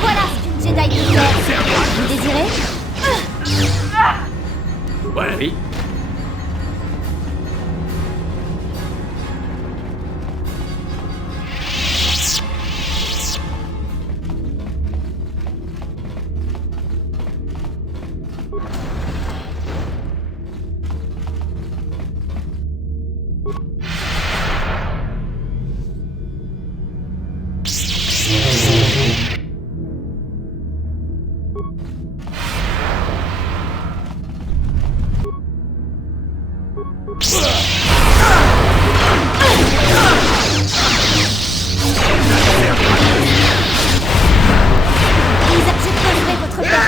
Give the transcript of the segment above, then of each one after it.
Voilà ce qu'une Jedi peut faire. Vous désirez? Ouais. Oui. Vous accepterez votre perte.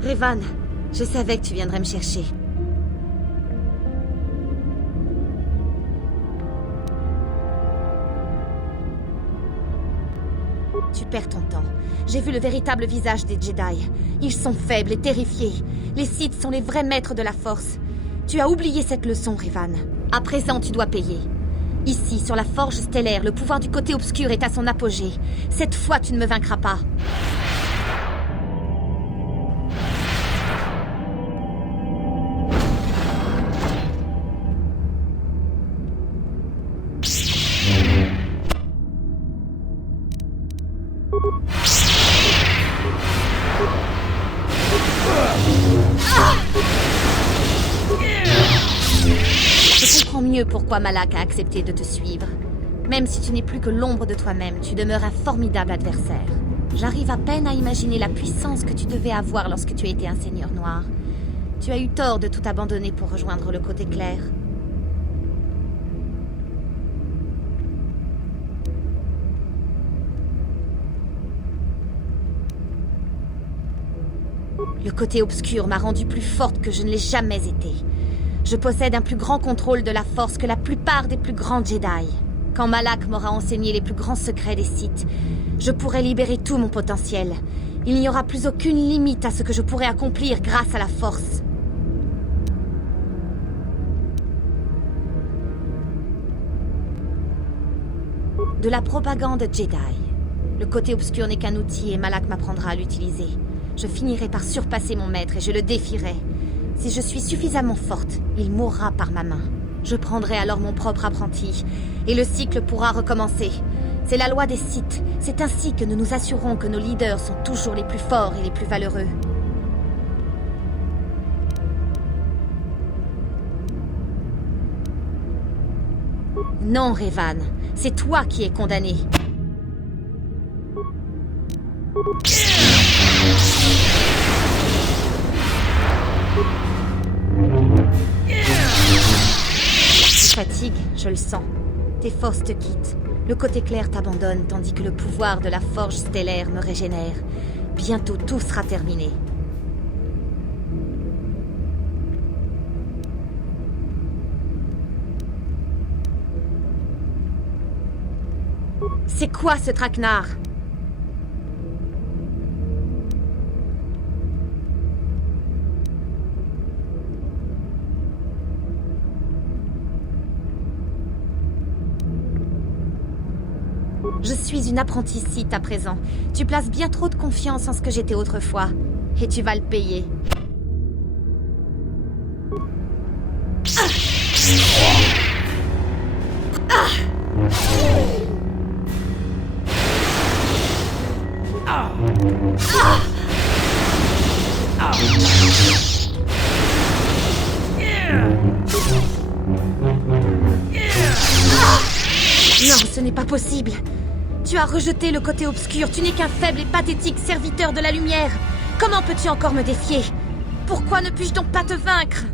Revan, je savais que tu viendrais me chercher. Tu perds ton temps. J'ai vu le véritable visage des Jedi. Ils sont faibles et terrifiés. Les Sith sont les vrais maîtres de la Force. Tu as oublié cette leçon, Revan. À présent, tu dois payer. Ici, sur la Forge stellaire, le pouvoir du côté obscur est à son apogée. Cette fois, tu ne me vaincras pas. Je comprends mieux pourquoi Malak a accepté de te suivre. Même si tu n'es plus que l'ombre de toi-même, tu demeures un formidable adversaire. J'arrive à peine à imaginer la puissance que tu devais avoir lorsque tu étais un seigneur noir. Tu as eu tort de tout abandonner pour rejoindre le côté clair. Le côté obscur m'a rendue plus forte que je ne l'ai jamais été. Je possède un plus grand contrôle de la force que la plupart des plus grands Jedi. Quand Malak m'aura enseigné les plus grands secrets des Sith, je pourrai libérer tout mon potentiel. Il n'y aura plus aucune limite à ce que je pourrai accomplir grâce à la force. De la propagande Jedi. Le côté obscur n'est qu'un outil et Malak m'apprendra à l'utiliser. Je finirai par surpasser mon maître et je le défierai. Si je suis suffisamment forte, il mourra par ma main. Je prendrai alors mon propre apprenti et le cycle pourra recommencer. C'est la loi des Sith. C'est ainsi que nous nous assurons que nos leaders sont toujours les plus forts et les plus valeureux. Non, Revan, c'est toi qui es condamné. Tu fatigues, je le sens. Tes forces te quittent. Le côté clair t'abandonne, tandis que le pouvoir de la forge stellaire me régénère. Bientôt tout sera terminé. C'est quoi ce traquenard ? Je suis une apprentie Sith à présent. Tu places bien trop de confiance en ce que j'étais autrefois. Et tu vas le payer. Non, ce n'est pas possible. Tu as rejeté le côté obscur. Tu n'es qu'un faible et pathétique serviteur de la lumière. Comment peux-tu encore me défier? Pourquoi ne puis-je donc pas te vaincre?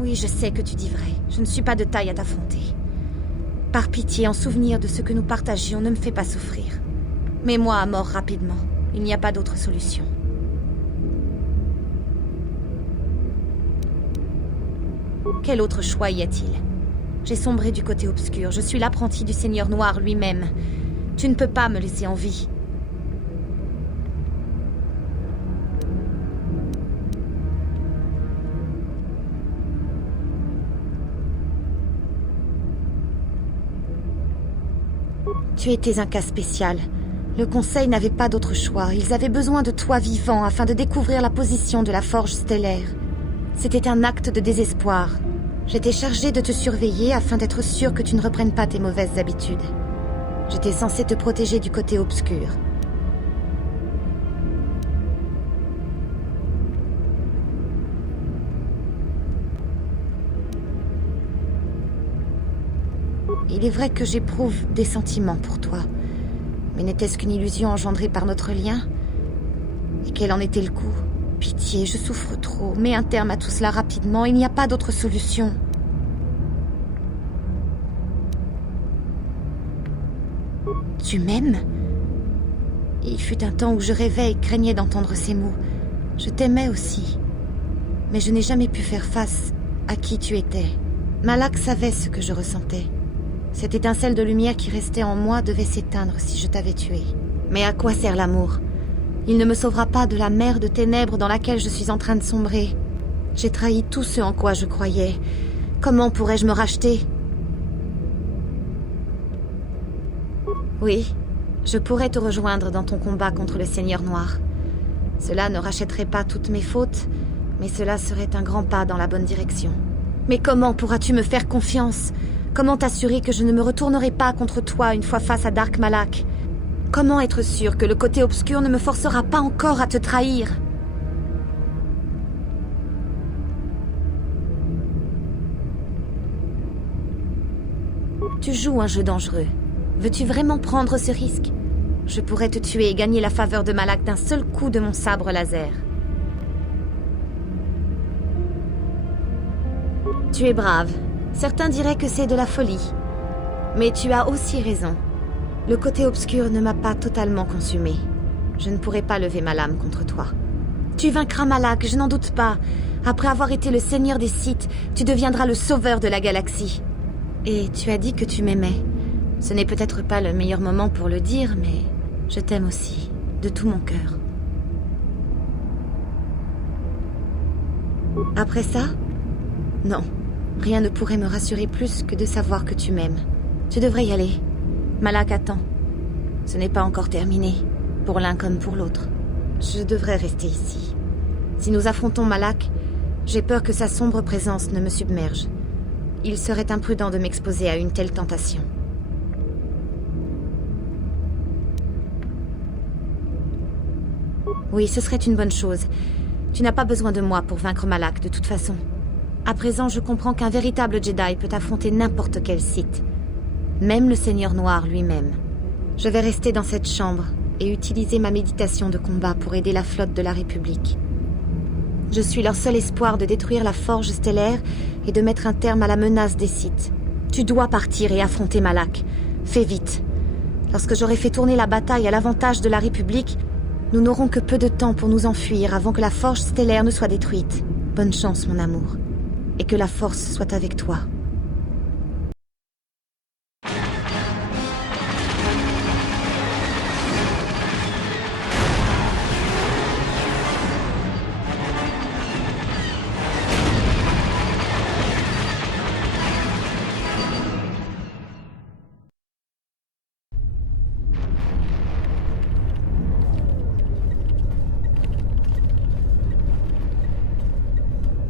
Oui, je sais que tu dis vrai. Je ne suis pas de taille à t'affronter. Par pitié, en souvenir de ce que nous partagions, ne me fais pas souffrir. Mets-moi à mort rapidement. Il n'y a pas d'autre solution. Quel autre choix y a-t-il? J'ai sombré du côté obscur. Je suis l'apprenti du Seigneur Noir lui-même. Tu ne peux pas me laisser en vie. Tu étais un cas spécial. Le Conseil n'avait pas d'autre choix. Ils avaient besoin de toi vivant afin de découvrir la position de la forge stellaire. C'était un acte de désespoir. J'étais chargée de te surveiller afin d'être sûre que tu ne reprennes pas tes mauvaises habitudes. J'étais censée te protéger du côté obscur. Il est vrai que j'éprouve des sentiments pour toi. Mais n'était-ce qu'une illusion engendrée par notre lien? Et quel en était le coût? Pitié, je souffre trop. Mets un terme à tout cela rapidement. Il n'y a pas d'autre solution. Tu m'aimes? Il fut un temps où je rêvais et craignais d'entendre ces mots. Je t'aimais aussi. Mais je n'ai jamais pu faire face à qui tu étais. Malak savait ce que je ressentais. Cette étincelle de lumière qui restait en moi devait s'éteindre si je t'avais tué. Mais à quoi sert l'amour? Il ne me sauvera pas de la mer de ténèbres dans laquelle je suis en train de sombrer. J'ai trahi tout ce en quoi je croyais. Comment pourrais-je me racheter? Oui, je pourrais te rejoindre dans ton combat contre le Seigneur Noir. Cela ne rachèterait pas toutes mes fautes, mais cela serait un grand pas dans la bonne direction. Mais comment pourras-tu me faire confiance? Comment t'assurer que je ne me retournerai pas contre toi une fois face à Dark Malak? Comment être sûr que le côté obscur ne me forcera pas encore à te trahir? Tu joues un jeu dangereux. Veux-tu vraiment prendre ce risque? Je pourrais te tuer et gagner la faveur de Malak d'un seul coup de mon sabre laser. Tu es brave. Certains diraient que c'est de la folie. Mais tu as aussi raison. Le côté obscur ne m'a pas totalement consumé. Je ne pourrai pas lever ma lame contre toi. Tu vaincras Malak, je n'en doute pas. Après avoir été le seigneur des Sith, tu deviendras le sauveur de la galaxie. Et tu as dit que tu m'aimais. Ce n'est peut-être pas le meilleur moment pour le dire, mais je t'aime aussi, de tout mon cœur. Après ça? Non, rien ne pourrait me rassurer plus que de savoir que tu m'aimes. Tu devrais y aller. Malak attend. Ce n'est pas encore terminé, pour l'un comme pour l'autre. Je devrais rester ici. Si nous affrontons Malak, j'ai peur que sa sombre présence ne me submerge. Il serait imprudent de m'exposer à une telle tentation. Oui, ce serait une bonne chose. Tu n'as pas besoin de moi pour vaincre Malak, de toute façon. À présent, je comprends qu'un véritable Jedi peut affronter n'importe quel Sith. Même le Seigneur Noir lui-même. Je vais rester dans cette chambre et utiliser ma méditation de combat pour aider la flotte de la République. Je suis leur seul espoir de détruire la forge stellaire et de mettre un terme à la menace des Sith. Tu dois partir et affronter Malak. Fais vite. Lorsque j'aurai fait tourner la bataille à l'avantage de la République, nous n'aurons que peu de temps pour nous enfuir avant que la forge stellaire ne soit détruite. Bonne chance, mon amour. Et que la force soit avec toi.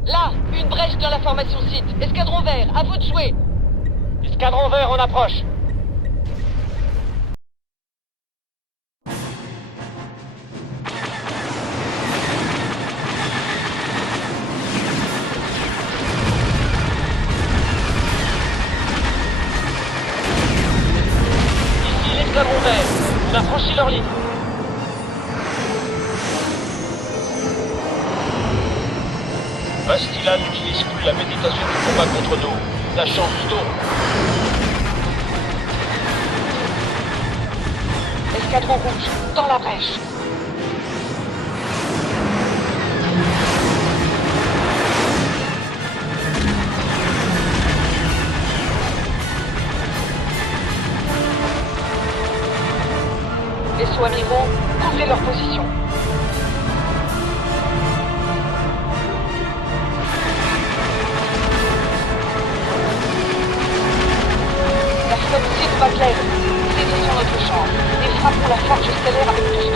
Là, une brèche dans la formation Sith. Escadron vert, à vous de jouer. Escadron vert, on approche. Ici l'escadron vert. On a franchi leur ligne. Bastila n'utilise plus la méditation du combat contre nous. La chance tourne. Escadron rouge, dans la brèche. Vaisseaux amiraux, couvrez leur position. La flotte Sith va claire. C'est sur notre champ. Et frappons la forge stellaire avec tout ce